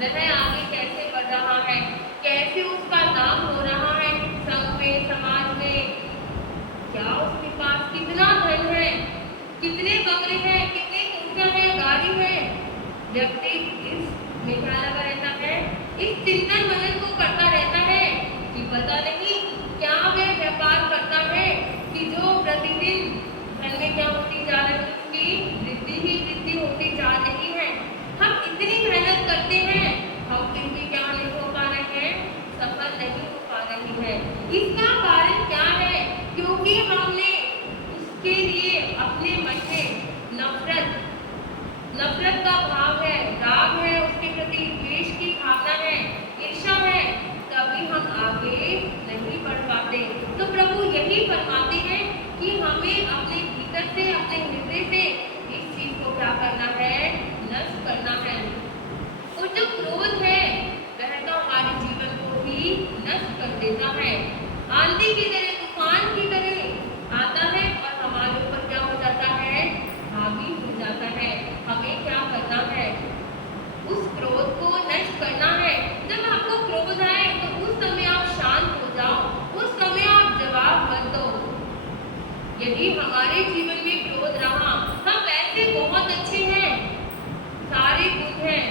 वह बीमारी है। व्यक्ति इसमें क्या लगा रहता है, इस चिंतन मनन को करता रहता है कि पता नहीं क्या वह व्यापार करता है कि जो प्रतिदिन धन में क्या होती जा रही है, उसकी वृद्धि ही वृद्धि होती जा रही है। हम इतनी मेहनत करते हैं, हम फिर भी क्या नहीं हो पा रहे हैं, सफल नहीं हो पा रही है। इसका कारण क्या है? क्योंकि हमने उसके लिए अपने मन में नफरत का भाव है, राग है, उसके प्रति द्वेष की भावना है, ईर्ष्या है, तभी हम आगे नहीं बढ़ पाते। तो प्रभु यही फरमाते हैं कि हमें अपने भीतर से, अपने हृदय से इस चीज को क्या करना है, नष्ट करना है। और जो क्रोध है वह तो हमारे जीवन को ही नष्ट कर देता है। आंधी की तरह, तूफान की तरह आता है और हमारे ऊपर क्या हो जाता है, हावी हो जाता है। हमें क्या करना है, उस क्रोध को नष्ट करना है। जब आपको क्रोध आए तो उस समय आप शांत हो जाओ, उस समय आप जवाब मत दो। यदि हमारे जीवन में क्रोध रहा, हम वैसे बहुत अच्छे हैं, सारे गुण हैं,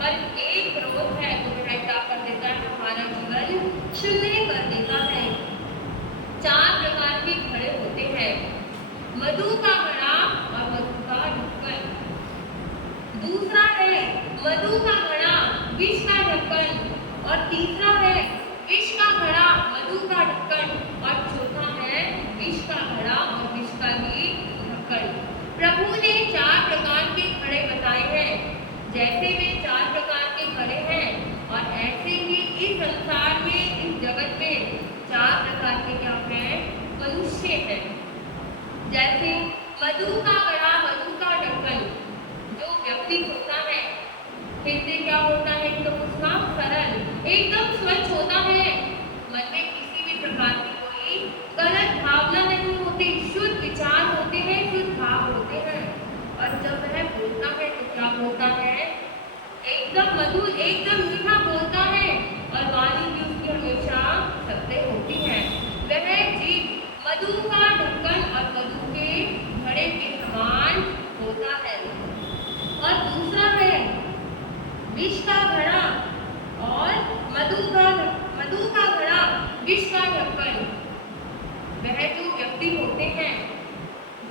पर एक क्रोध है तो वह क्या कर देता है, हमारा जीवन शून्य कर देता है। 4 प्रकार के घड़े होते हैं, मधु का घड़ा और मधु का ढक्कन। दूसरा है मधु का घड़ा, विष का ढक्कन, और तीसरा है विष का घड़ा, मधु का ढक्कन, और चौथा है विष का घड़ा और विष का ही ढक्कन। प्रभु ने 4 प्रकार के घड़े बताए हैं। जैसे वे 4 प्रकार के घड़े हैं, और ऐसे ही इस संसार में, इस जगत में 4 प्रकार के क्या हैं, मनुष्य हैं। जैसे मधु का घड़ा, मधु का ढक्कन, जो व्यक्ति होता है, हृदय क्या होता है, एकदम उसका सरल, एकदम स्वच्छ होता है, मन में किसी भी प्रकार की कोई गलत भावना नहीं होती, शुद्ध विचार होते हैं, शुद्ध भाव होते हैं। और जब वह बोलता है तो क्या बोलता है, एकदम मधुर, एकदम मीठा बोलता है, और वाणी भी उसकी हमेशा सत्य होती है। वह जीव मधु का ढक्कन और मधु के घड़े के समान होता है। और दूसरा है विष का घड़ा और मधु का घड़ा, विष का ढक्कन। वह जो व्यक्ति होते हैं,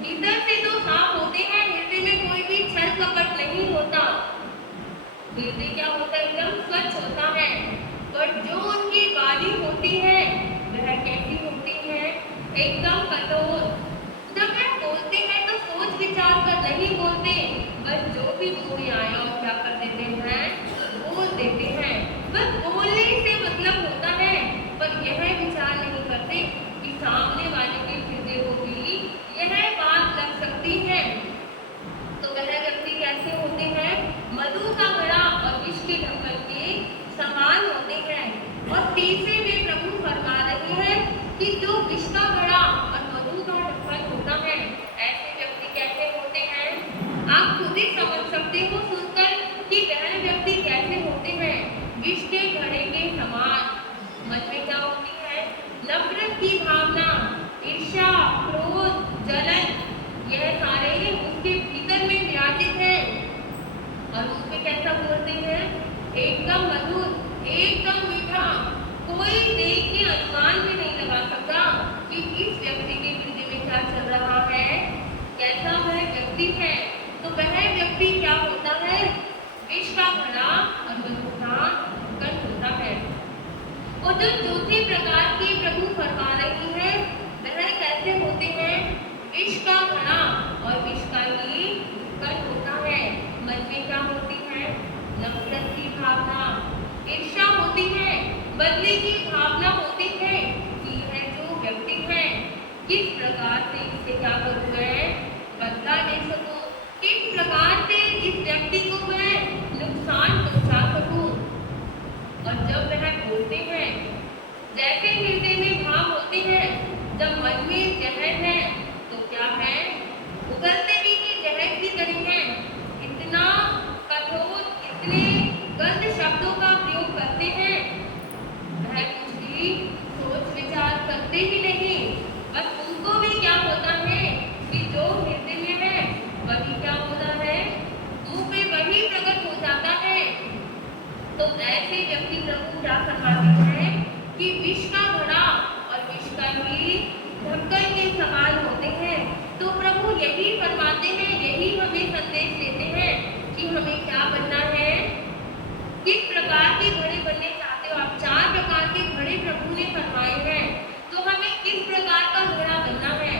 भीतर से तो साफ होते हैं, हृदय में कोई भी छल कपट नहीं होता, हृदय क्या होता है, एकदम स्वच्छ होता है। पर जो उनकी वाणी होती है वह कैसी होती है, एकदम कठोर। जब वह बोलते हैं तो सोच विचार कर नहीं बोलते, बस जो भी मुंह में आया और क्या कर देते हैं, बोल देते हैं। बस बोलने से मतलब होता है, पर यह विचार नहीं करते कि सामने वाले के हृदय को भी यह बात लग सकती है। तो वह व्यक्ति कैसे होते हैं, मधु का घड़ा और विष के ढक्कन के समान होते हैं। और तीसरे में प्रभु फरमा रहे हैं कि जो विष का घड़ा और मधु का ढक्कन होता है, ऐसे व्यक्ति कैसे होते हैं, आप खुद ही समझ सकते हो सुनकर कि वह व्यक्ति कैसे होते हैं। विष के घड़े के समान, मन में क्या होती है, नफरत की भावना, ईर्ष्या, क्रोध, जलन, यह सारे उसके भीतर में विराजित है। और उसमें कैसा बोलते हैं, एकदम मधुर, एकदम मीठा। कोई देख के अनुमान भी नहीं लगा सकता कि इस व्यक्ति के हृदय में क्या चल रहा है, कैसा वह व्यक्ति है। तो वह व्यक्ति क्या होता है, विष का घड़ा और मधु का ढक्कन होता है। और जो चौथे प्रकार के प्रभु फरमा रही है, वह कैसे होते हैं, विष का घड़ा और विष का ही ढक्कन होता है। मन में क्या होती है, नफरत की भावना, ईर्ष्या होती है, बदले की भावना होती है कि यह जो व्यक्ति है किस प्रकार से इससे क्या करूँ, मैं बदला ले सकूँ, किस प्रकार से इस व्यक्ति को मैं नुकसान पहुँचा सकूँ। और जब वह बोलते हैं, जैसे हृदय में भाव होते हैं, जब मन में जहर है तो क्या है, उगलते भी जहर की तरह है, इतना कठोर, इतने गंद शब्दों का प्रयोग करते हैं, वह कुछ भी सोच विचार करते ही नहीं। बस उनको भी क्या होता है कि जो हृदय में है वही क्या होता है, मुख फरमाती है कि विष का घड़ा और विष का ही ढक्कन के समान होते हैं। तो प्रभु यही फरमाते हैं, यही हमें संदेश देते हैं कि हमें क्या बनना है, किस प्रकार के घड़े बनने चाहते हो आप। 4 प्रकार के घड़े प्रभु ने फरमाए हैं, तो हमें किस प्रकार का घड़ा बनना है,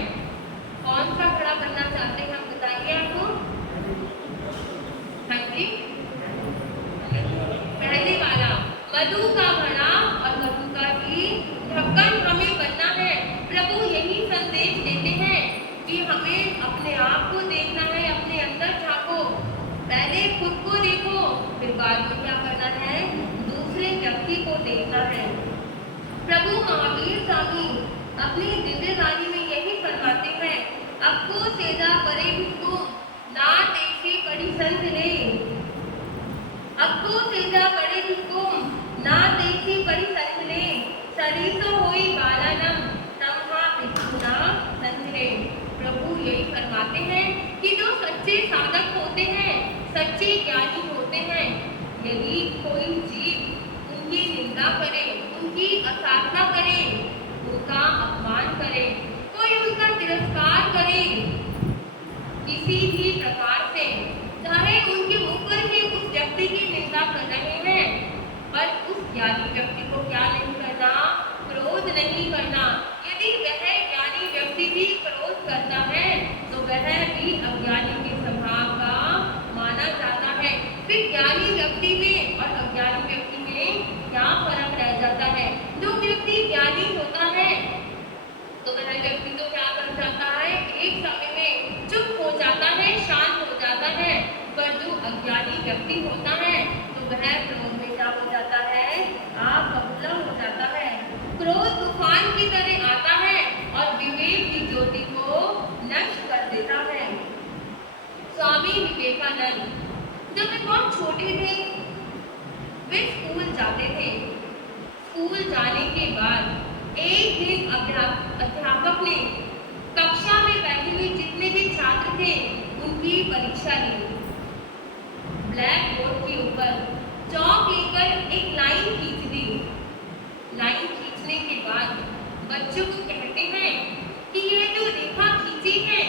कौन सा घड़ा बनना चाहते हैं, हम बताइए आपको। हाँ जी, पहले वाला मधु का घड़ा और मधु का ही ढक्कन हमें बनना है। प्रभु यही संदेश देते हैं कि हमें अपने आप को देखना है, अपने अंदर झांको, पहले खुद को देखो, फिर बाद में क्या करना है, दूसरे व्यक्ति को देखना है। प्रभु महावीर स्वामी अपनी दिव्य वाणी में यही फरमाते हैं, आपको सेदा करे हुक्म ना देखी कड़ी संत ने, आपको सेदा करे हुक्म ना देखी कड़ी संत ने, सरीसो होई बालानम तमहा बिछुना संतरे। प्रभु यही फरमाते हैं कि जो सच्चे साधक होते हैं, सच्चे ज्ञानी होते हैं, यदि कोई जीव उनकी निंदा करे, उनकी असाधना करे, उनका अपमान करे, कोई उनका तिरस्कार करे किसी भी प्रकार से, चाहे उनके मुख पर ही उस व्यक्ति की निंदा कर रहे हैं, पर उस ज्ञानी व्यक्ति को क्या नहीं करना, क्रोध नहीं करना। यदि वह ज्ञानी व्यक्ति भी क्रोध करता है तो वह भी अज्ञानी के स्वभाव का माना जाता है। फिर ज्ञानी व्यक्ति में और अज्ञानी व्यक्ति में क्या फर्क रह जाता है। जो व्यक्ति ज्ञानी होता है तो वह व्यक्ति तो क्या कर जाता है, एक समय में चुप हो जाता है, शांत हो जाता है, पर जो अज्ञानी व्यक्ति होता है तो वह क्रोध में क्या हो जाता है, आग बबूला हो जाता है। क्रोध तूफान की तरह आता है और विवेक की ज्योति को नष्ट कर देता है। स्वामी विवेकानंद जब वे बहुत छोटे थे, वे स्कूल जाते थे। स्कूल जाने के बाद एक दिन अध्यापक ने कक्षा में बैठे हुए जितने भी छात्र थे उनकी परीक्षा ली। ब्लैक बोर्ड के ऊपर चौक लेकर एक लाइन खींच दी। लाइन खींचने के बाद बच्चों को कहते हैं कि यह जो रेखा खींची है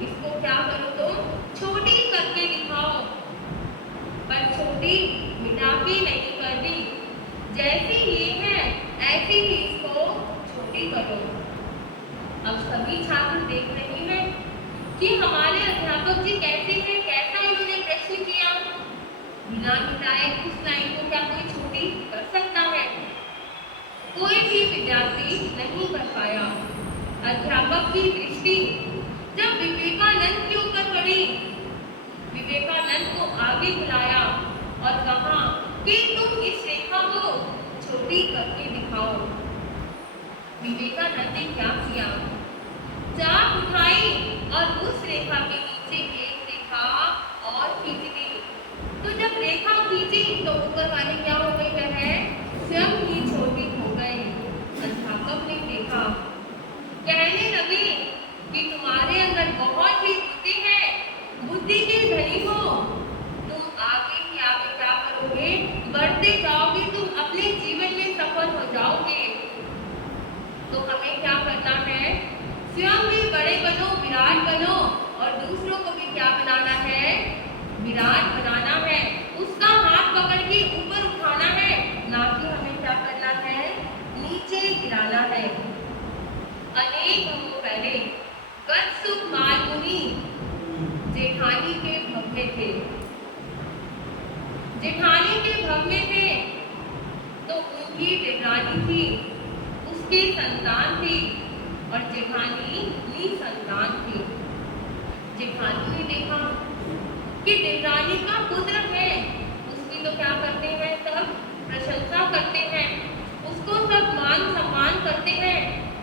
इसको क्या करो, तुम छोटी करके दिखाओ, पर छोटी मिटा के नहीं करनी, जैसी ये है ऐसी ही इसको छोटी करो। अब सभी छात्र देख रहे हैं कि हमारे अध्यापक जी कैसे हैं, कैसा इन्होंने प्रश्न किया। बिना मिटाए उस लाइन को क्या कोई छोटी कर सकता है? कोई भी विद्यार्थी नहीं कर पाया। अध्यापक की दृष्टि जब विवेकानंद के ऊपर पड़ी, विवेकानंद को आगे बुलाया और कहा कि तुम इस रेखा को छोटी करके दिखाओ। विवेकानंद ने क्या किया, चाक उठाई और उस रेखा के नीचे एक रेखा और खींच दी। तो जब रेखा खींची तो ऊपर वाले क्या हो गए, वह स्वयं ही छोटी हो गए। अध्यापक ने देखा, कहने लगे कि तुम्हारे अंदर बहुत ही बुद्धि है, बुद्धि के धनी हो, तुम आगे ही आगे क्या करोगे, बढ़ते जाओगे, तुम अपने जीवन में सफल हो जाओगे। तो हमें क्या करना है, स्वयं भी बड़े बनो, विराट बनो, और दूसरों को भी क्या बनाना है, विराट बनाना है। उसका हाथ पकड़ के ऊपर उठाना है, ना कि हमें क्या करना है, नीचे गिराना है। अनेक हमको पहले गतसुख मालमुनि जेठानी के भव में थे। जेठानी के भव में थे तो उनकी देवरानी थी, उसकी संतान थी और जेठानी निसंतान थी। जेठानी ने देखा कि देवरानी का पुत्र है, उसकी तो क्या करते हैं, सब प्रशंसा करते हैं, उसको सब मान सम्मान करते हैं,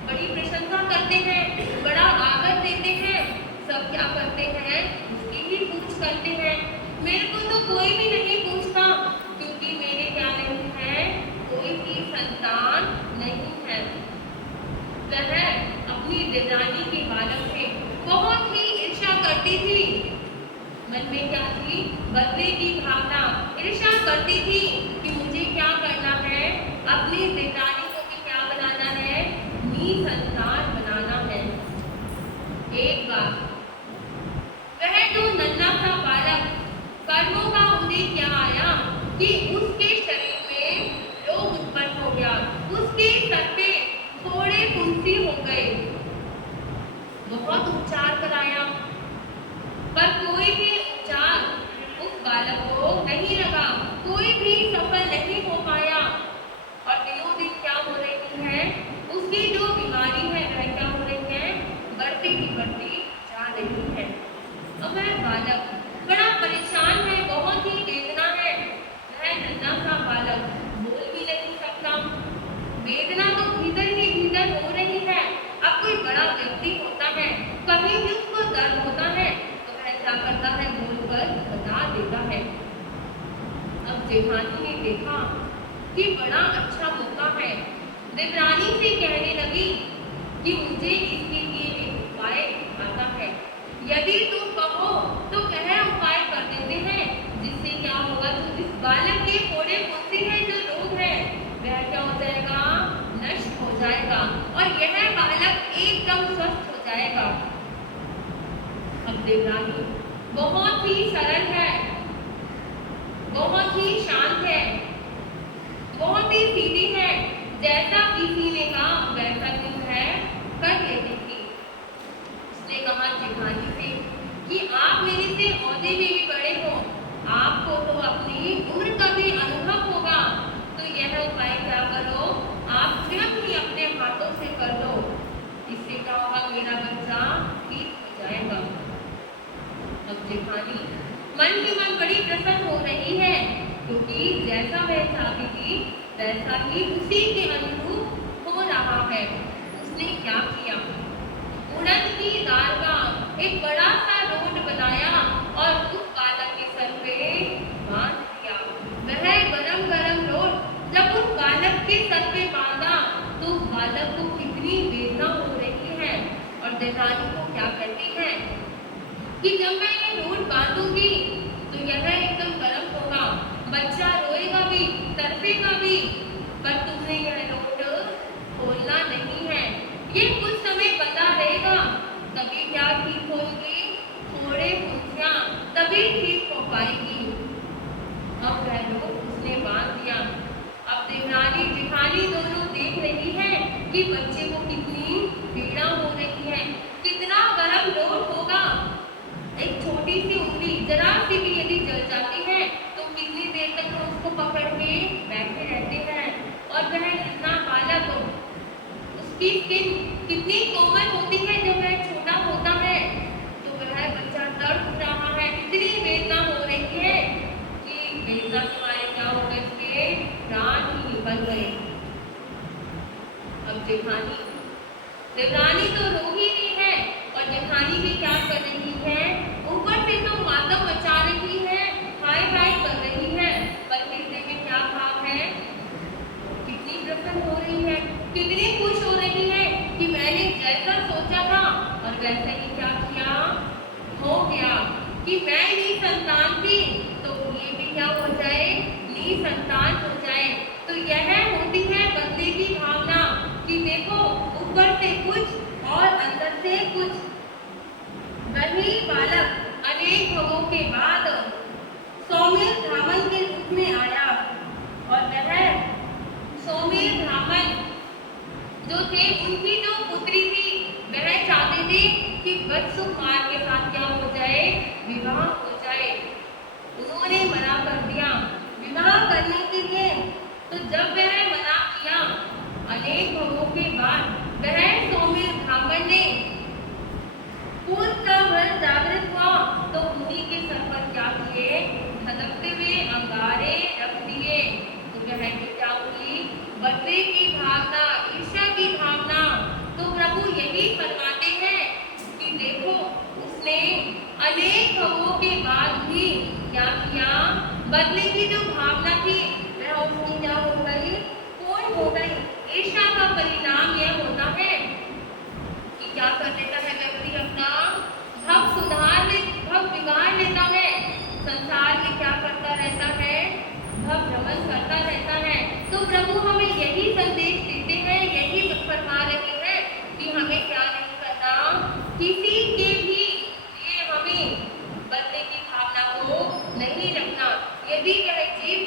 बड़ी प्रशंसा करते हैं, बड़ा आदर देते हैं, सब क्या करते हैं, उसकी ही पूछ करते हैं। मेरे को तो कोई भी नहीं पूछता क्योंकि मेरे क्या नहीं है, कोई भी संतान नहीं है। वह अपनी देवरानी के बालक से बहुत ही ईर्ष्या करती थी। मन में क्या थी, बदले की भावना, ईर्ष्या करती थी कि मुझे क्या करना है, अपनी देवरानी को भी क्या बनाना है? निसंतान बनाना है। एक बार वह जो नन्हा सा बालक कर्मों का उदय क्या आया कि उसके शरीर में रोग उत्पन्न हो गया, उसके सर पे थोड़े फुंसी हो गए। बहुत उपचार कराया पर कोई भी उपचार उस बालक को नहीं लगा, कोई भी सफल नहीं हो पाया। और दिनों दिन क्या हो रही है? उसकी जो बीमारी है वह क्या हो रही है? बढ़ती ही बढ़ती जा रही है। अब वह बालक बड़ा परेशान है, बहुत ही वेदना है। वह नन्हा सा बालक बोल भी नहीं सकता। वेदना तो भीतर ही भीतर हो रही है। अब कोई बड़ा व्यक्ति होता है, कहीं भी उसको दर्द होता है तो वह क्या करता है? बोलकर बता देता है। अब जेठानी ने देखा कि बड़ा अच्छा मौका है। देवरानी से कहने लगी कि मुझे इसके लिए एक उपाय आता है, यदि तुम कहो तो वह उपाय कर देते हैं, जिससे क्या होगा? तो इस बालक के फोड़े फुंसी है जो रोग है वह क्या हो जाएगा? नष्ट हो जाएगा और यह बालक एकदम स्वस्थ हो जाएगा। अब देवरानी बहुत ही सरल है, बहुत ही शांत है, बहुत ही सीधी है। जैसा किसी ने कहा वैसा जो है कर लेती थी। उसने कहा जेठानी से कि आप मेरे से ओहदे में भी बड़े हो, आपको तो अपनी उम्र का भी अनुभव होगा, तो यह उपाय क्या करो? आप स्वयं ही अपने हाथों से कर लो, इससे क्या होगा? मेरा बच्चा ठीक हो जाएगा। अब जेठानी मन ही मन बड़ी प्रसन्न हो रही है, क्योंकि जैसा वह चाहती थी वैसा ही उसी के अनुरूप हो रहा है। उसने क्या किया? उड़द की दाल का एक बड़ा सा रोट बनाया और उस बालक के सर पे बांध दिया। वह गरम गरम रोट जब उस बालक के सर पे बांधा तो उस बालक को कितनी वेदना हो रही है। और देवरानी को क्या कहती है कि जब मैं ये रोट बांधूंगी तो यह एकदम गर्म होगा, बच्चा रोएगा भी, तड़पेगा भी, पर तुम्हें यह रोट खोलना नहीं है, ये कुछ समय बंधा रहेगा, तभी क्या ठीक होगी? थोड़े फुंसियां तभी ठीक हो पाएगी। अब वह रोट उसने बांध दिया। अब देवरानी जेठानी दोनों देख रही है कि बच्चे को कितनी पीड़ा हो रही है, कितना गर्म रोट होगा। एक छोटी सी उंगली जरा सी भी यदि जल जाती है तो कितनी देर तक हम उसको पकड़ के बैठे रहते हैं। और वह नन्हा बालक, उसकी स्किन कितनी कोमल होती है जब वह छोटा होता है, तो वह बच्चा तड़प रहा है, इतनी वेदना हो रही है कि वेदना के मारे क्या हो गए? इसके प्राण ही निकल गए। अब जेठानी देवरानी तो रो ही रही है और जेठानी भी क्या कर रही है? ऊपर से तो मातम मचा रही है, हाय हाय कर रही है, पर हृदय में क्या भाव है? कितनी प्रसन्न हो रही है, कितनी खुश हो रही है कि मैंने जैसा सोचा था और वैसा ही क्या किया? हो गया कि मैं निसंतान थी तो ये भी क्या हो जाए? निसंतान हो जाए। तो यह होती है बदले की भावना कि देखो ऊपर से कुछ और अंदर से कुछ। वही बालक अनेक भवों के बाद सौम्य ब्राह्मण के रूप में आया और वह सौम्य ब्राह्मण जो थे उनकी जो पुत्री थी वह चाहते थे कि वत्स कुमार के साथ क्या हो जाए? विवाह हो जाए। उन्होंने मना कर दिया विवाह करने के लिए। तो जब वह मना किया, अनेक भवों के बाद वह सौम्य ब्राह्मण ने पूर्व का वर जागृत हुआ तो उन्हीं के सर पर क्या किए? धधकते हुए अंगारे रख दिए। तो वह क्या हुई? बदले की भावना, ईर्ष्या की भावना। तो प्रभु यही फरमाते हैं कि देखो उसने अनेक भवों के बाद भी क्या किया? बदले की जो भावना थी वह उसकी क्या हो गई? पूर्ण हो गई। ईर्ष्या का परिणाम यह होता है कि क्या कर देता है व्यक्ति? अपना भव बिगाड़ लेता है, संसार में क्या करता रहता है? भव भ्रमण करता रहता है। तो प्रभु हमें किसी के भी लिए हमें बदले की भावना को नहीं रखना। यदि वह जीव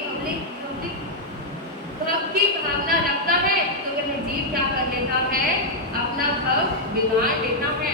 भक्ति भावना रखता है तो वह जीव क्या कर लेता है, अपना हक बिगाड़ लेता है।